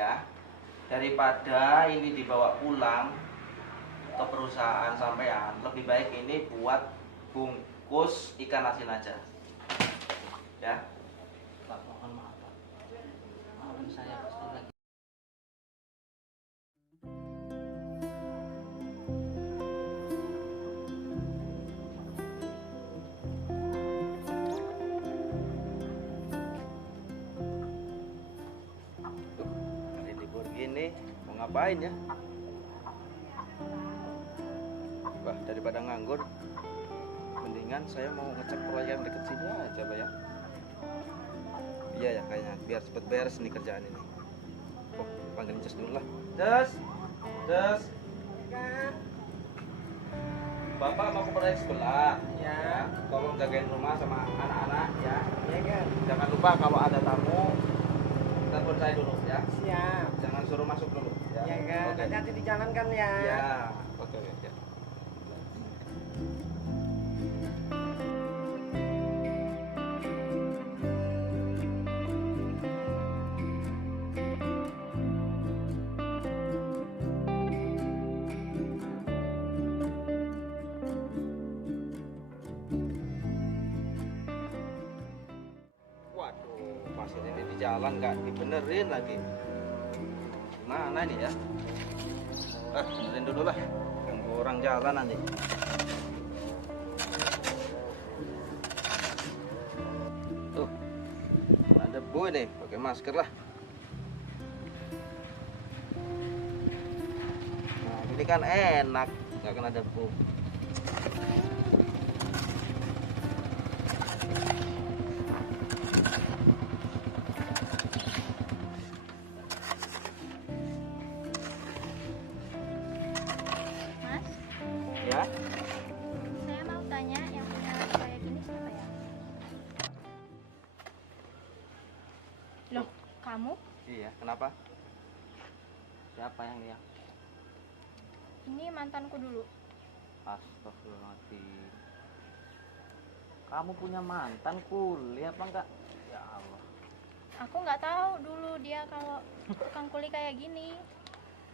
ya. Daripada ini dibawa pulang ke perusahaan sampean, lebih baik ini buat bungkus ikan asin aja. Ya. Pak, mohon maaf, Pak. Maafin saya sekali lagi. Hari libur gini mau ngapain ya? Wah, daripada nganggur, mendingan saya mau ngecek proyek yang deket sini aja, Pak ya. Iya ya kayaknya, biar cepet beres nih kerjaan ini. Oh, panggilin Cus dulu lah. Cus. Bapak mau ke proyek sebelah. Ya. Tolong jagain rumah sama anak-anak ya. Iya kan. Jangan lupa kalau ada tamu, telepon saya dulu ya. Siap. Jangan suruh masuk dulu. Ya, Ya kan. Oke. Hati-hati di jalan kan ya. Ya. Oke. Ya. Waduh, pasir ini di jalan nggak dibenerin lagi. Gimana nih ya? Benerin dulu lah. Ganggu orang jalan nanti. Tuh, ada debu nih. Pakai masker lah. Nah, ini kan enak, nggak kena debu. Mas, Ya, saya mau tanya yang punya proyek ini siapa ya? Loh, kamu? iya. Kenapa? Siapa yang dia? Ini mantanku dulu. Astagfirullahaladzim. Kamu punya mantan kuli apa enggak? Ya Allah. Aku nggak tahu dulu dia kalau tukang kuli kayak gini.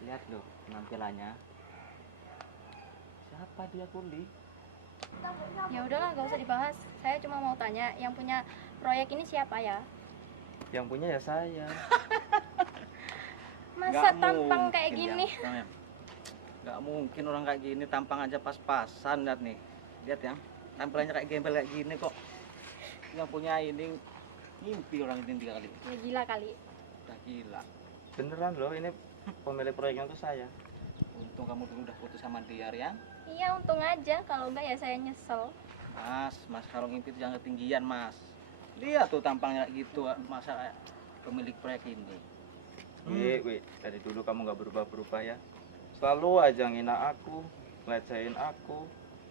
Lihat loh penampilannya. Siapa dia kuli? Ya udahlah, nggak usah dibahas. Saya cuma mau tanya yang punya proyek ini siapa ya? Yang punya ya saya. Masa tampang kayak gini? Nggak mungkin orang kayak gini tampang aja pas-pasan. Lihat nih. Lihat ya. Tampilannya kayak gembel kayak gini kok. Yang punya ini ngimpi orang ini 3 kali. Ya gila kali. Udah gila. Beneran loh, ini pemilik proyeknya tuh saya. Untung kamu dulu udah putus sama dia, Rian. Iya, untung aja. Kalau enggak ya saya nyesel. Mas kalau ngimpi itu jangan ketinggian, Mas. Lihat tuh tampangnya kayak gitu, masa pemilik proyek ini. Wih, dari dulu kamu nggak berubah-berubah ya. Selalu aja ngina aku, ngelecehin aku.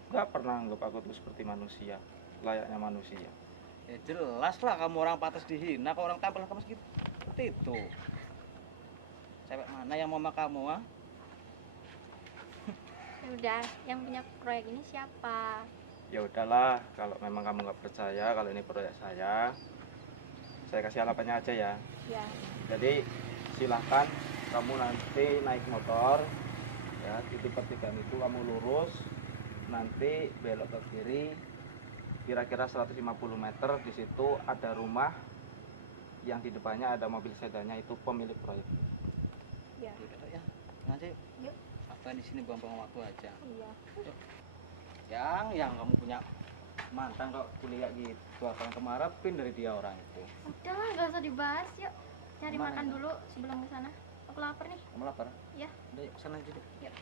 Nggak pernah anggap aku tuh seperti manusia, layaknya manusia. Ya jelas lah kamu orang pantas dihina, kalau orang tampil kamu seperti itu. Cewek mana yang mau sama kamu, ah? Ya udah, yang punya proyek ini siapa? Ya udahlah, kalau memang kamu nggak percaya kalau ini proyek saya kasih alamatnya aja ya. Ya. Jadi silahkan kamu nanti naik motor ya, titik pertigaan itu kamu lurus, nanti belok ke kiri kira-kira 150 meter. Di situ ada rumah yang di depannya ada mobil sedannya, itu pemilik proyek. Ya. Gitu ya. Nanti Yuk. apa di sini buang-buang waktu aja. Iya. Yang kamu punya mantan kok kuliah gitu, apa yang kemarapin dari dia orang itu? Udahlah, nggak usah dibahas. Yuk, cari Kemana makan itu? dulu sebelum ke sana. Aku lapar nih. Kamu lapar? Ya. Udah yuk sana aja deh. Yuk.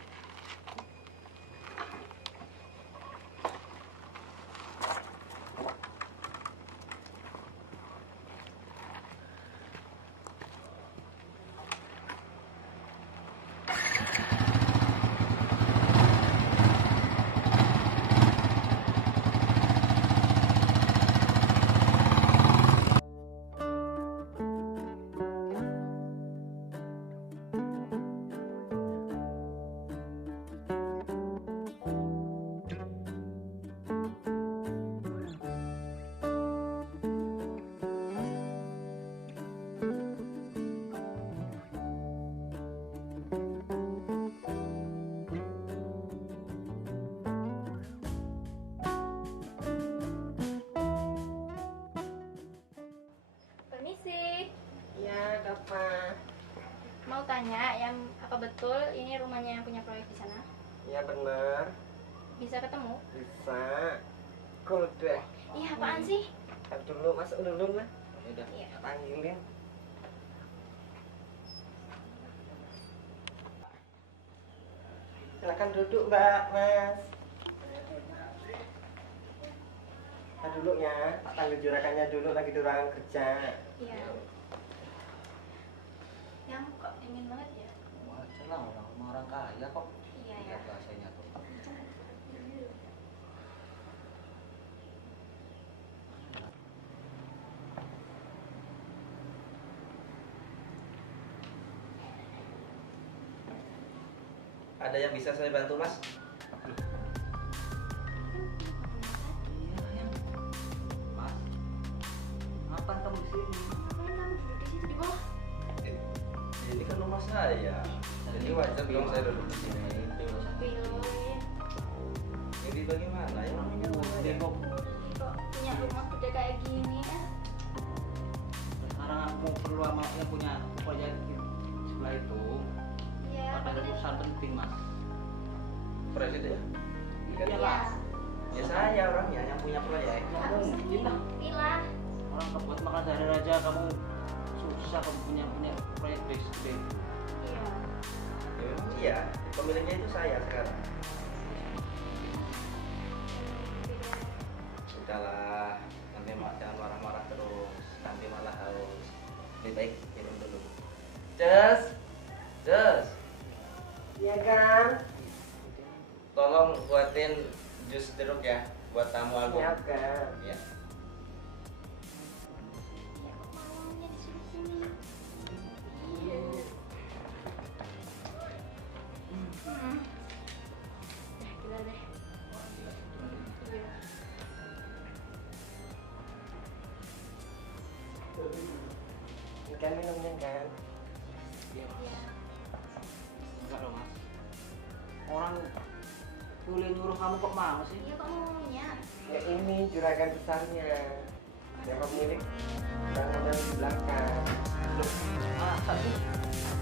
mau tanya, yang apa betul ini rumahnya yang punya proyek di sana? Iya bener. Bisa ketemu? Bisa. Kode. Iya, apaan sih? Ntar dulu, masuk dulu lah. Udah. Iya. Panggilin. Silakan duduk Mbak, Mas. Ntar dulu ya, tak panggil juragannya dulu, lagi di ruangan kerja. Iya. Yang kok dingin banget ya? Wajar lah orang kaya kok. Iya ya. Lihat bahasanya tuh. Ada yang bisa saya bantu Mas? Iya yang. Mas, ngapain kamu di sini? Ngapain kamu duduk di situ di bawah? Ini kan rumah saya. Jadi wajar dong saya duduk di sini. Piloin. Jadi bagaimana? Ya namanya rumah saya. Kok Kok punya rumah gede kayak gini kan? sekarang aku perlu sama yang punya proyek di sebelah itu. Iya, Ada makanya. urusan penting mas. Presiden ya? Iya Iya. lah. Ya saya orangnya yang punya proyek. Harus Mungkin lah. pilah. Orang kebuat makan sehari aja kamu susah kamu punya proyek gede. Iya. Ya, memang iya, pemiliknya itu saya sekarang. Sudahlah, nanti jangan marah-marah terus, nanti malah haus. Lebih baik minum dulu. Just. Iya kan? Tolong buatin jus jeruk ya, buat tamu aku. Siap kan? Iya. Ya kok maunya di sini? Iya. Gila deh. Iya. Ini kan minumnya kan? Iya mas. Iya. Enggak dong mas. Orang boleh nyuruh kamu kok mau sih? Iya kok maunya? Ya ini juragan besarnya, yang pemilik bangunan di belakang. Loh, masa sih?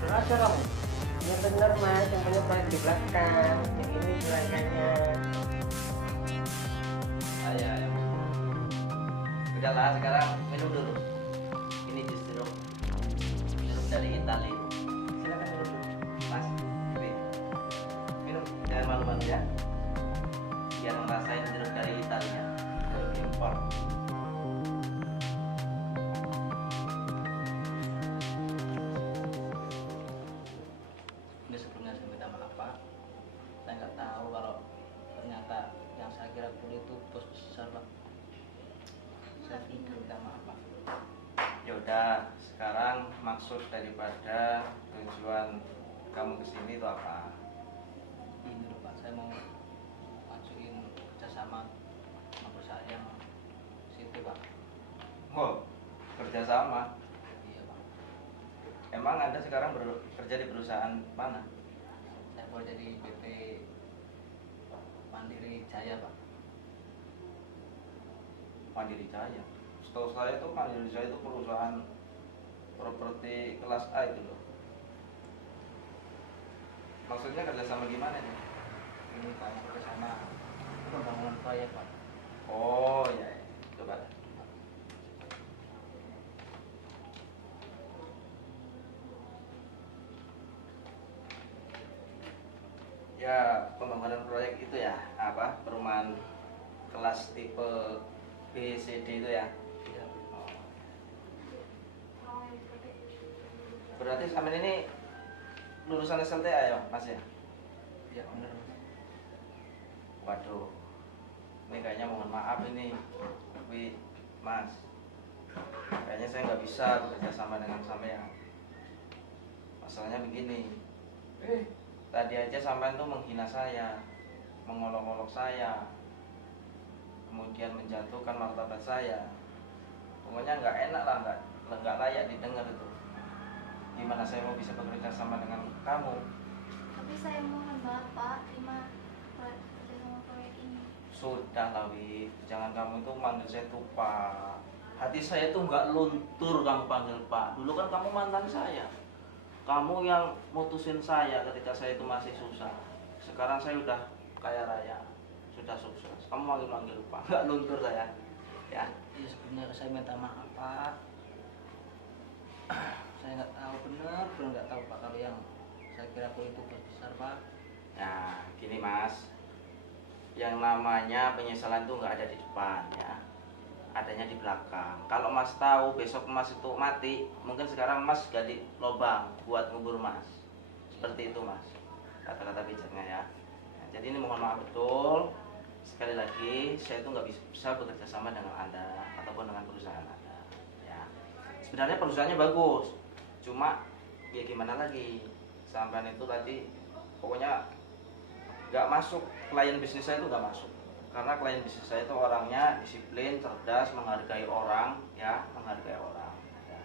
Beraja kamu? Ya bener Mas, yang punya proyek di belakang. Yang ini juragannya. Ya. Udahlah sekarang minum dulu. Ini jus jeruk. Jeruk dari Italia. Silakan dulu. Mas, minum. Jangan malu-malu ya. Biar ngerasain jeruk dari Italia. Impor. Ini sebelumnya saya minta maaf Pak. Saya nggak tahu kalau ternyata yang saya kira kuliah itu bos besar Pak. Saya minta maaf Pak. Yaudah, sekarang maksud daripada tujuan kamu kesini itu apa? Ini loh Pak, saya mau majuin kerjasama sama perusahaan yang situ Pak. Oh, kerjasama. Iya Pak. Emang Anda sekarang bekerja di perusahaan mana? Saya mau jadi PT Mandiri Jaya Pak. Mandiri Jaya. Setahu saya itu Mandiri Jaya itu perusahaan properti kelas A itu loh. Maksudnya kerjasama gimana nih? Ini Pak kerjasama pembangunan proyek Pak. Oh ya, coba. Ya, pembangunan proyek itu ya, apa? Perumahan kelas tipe B, C, D itu ya. Iya. Oh. Berarti sampai ini lulusan SLTA ya, Mas ya? Iya benar. Waduh, ini kayaknya mohon maaf ini, tapi Mas, kayaknya saya nggak bisa bekerja sama dengan sampean. Masalahnya begini, tadi aja sampean tuh menghina saya, mengolok-olok saya, kemudian menjatuhkan martabat saya. Pokoknya nggak enak lah, nggak layak didengar itu. Gimana saya mau bisa bekerja sama dengan kamu? Tapi saya mohon Bapak terima kerja sama proyek ini. Sudah lah Wi, jangan kamu itu manggil saya tuh Pak. Hati saya tuh nggak luntur kamu panggil Pak. Dulu kan kamu mantan saya. Kamu yang mutusin saya ketika saya itu masih susah. Sekarang saya udah kaya raya, sudah sukses. Kamu manggil-manggil lupa, nggak luntur saya. Ya. Ya sebenarnya saya minta maaf Pak. Saya nggak tahu benar nggak tahu Pak kalau yang saya kira aku itu bos besar Pak. Nah, gini Mas. Yang namanya penyesalan itu nggak ada di depan ya. Adanya di belakang. Kalau Mas tahu besok Mas itu mati, mungkin sekarang Mas gali lubang buat ngubur Mas. Seperti itu Mas. Kata-kata bijaknya ya. Nah, jadi ini mohon maaf betul. Sekali lagi, saya itu nggak bisa bekerja sama dengan Anda ataupun dengan perusahaan Anda. Ya. Sebenarnya perusahaannya bagus, cuma ya gimana lagi? Sampai itu tadi, pokoknya nggak masuk. Klien bisnis saya itu nggak masuk. Karena klien bisnis saya itu orangnya disiplin, cerdas, menghargai orang, ya, menghargai orang. Ya.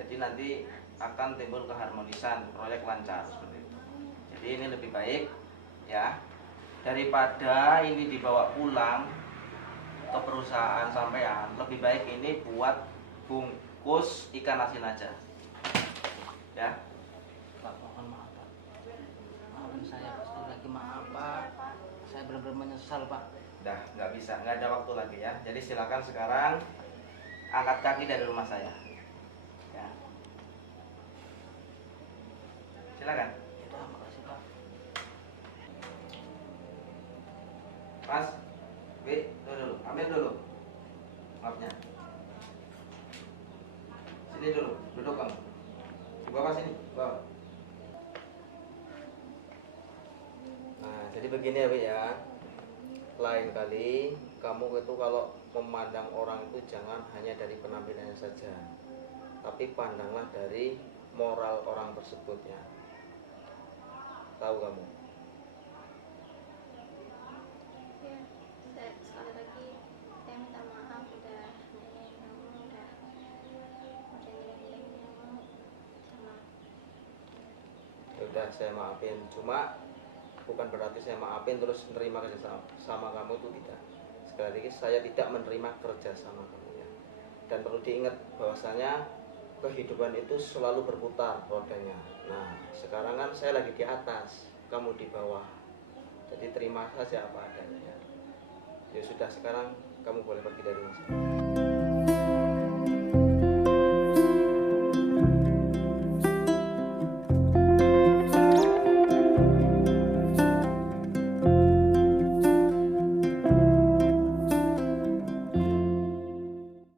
Jadi nanti akan timbul keharmonisan, proyek lancar seperti itu. Jadi ini lebih baik, ya, daripada ini dibawa pulang ke perusahaan sampean, lebih baik ini buat bungkus ikan asin aja, ya. Pak mohon maaf Pak. Maafin saya Pak sekali lagi maaf Pak. Saya benar-benar menyesal Pak. Dah nggak bisa, nggak ada waktu lagi ya. Jadi silakan sekarang angkat kaki dari rumah saya, ya. Silakan. Ya udah makasih Pak. Mas, Wi, dulu, ambil dulu. Maafnya. Sini dulu, duduk kamu. Di bawah sini, bawah. Nah, jadi begini ya, Wi ya. Lain kali kamu itu kalau memandang orang itu jangan hanya dari penampilannya saja, tapi pandanglah dari moral orang tersebutnya. Tahu kamu? Ya, saya sekali lagi saya minta maaf udah nanyain kamu, udah jelek-jelekin kamu sama. Ya udah saya maafin, cuma bukan berarti saya maafin terus menerima kerja sama kamu, itu tidak. Sekali lagi saya tidak menerima kerja sama kamu ya. Dan perlu diingat bahwasanya kehidupan itu selalu berputar rodanya. Nah, sekarang kan saya lagi di atas, kamu di bawah. Jadi terima saja apa adanya ya. Ya sudah, sekarang kamu boleh pergi dari rumah saya.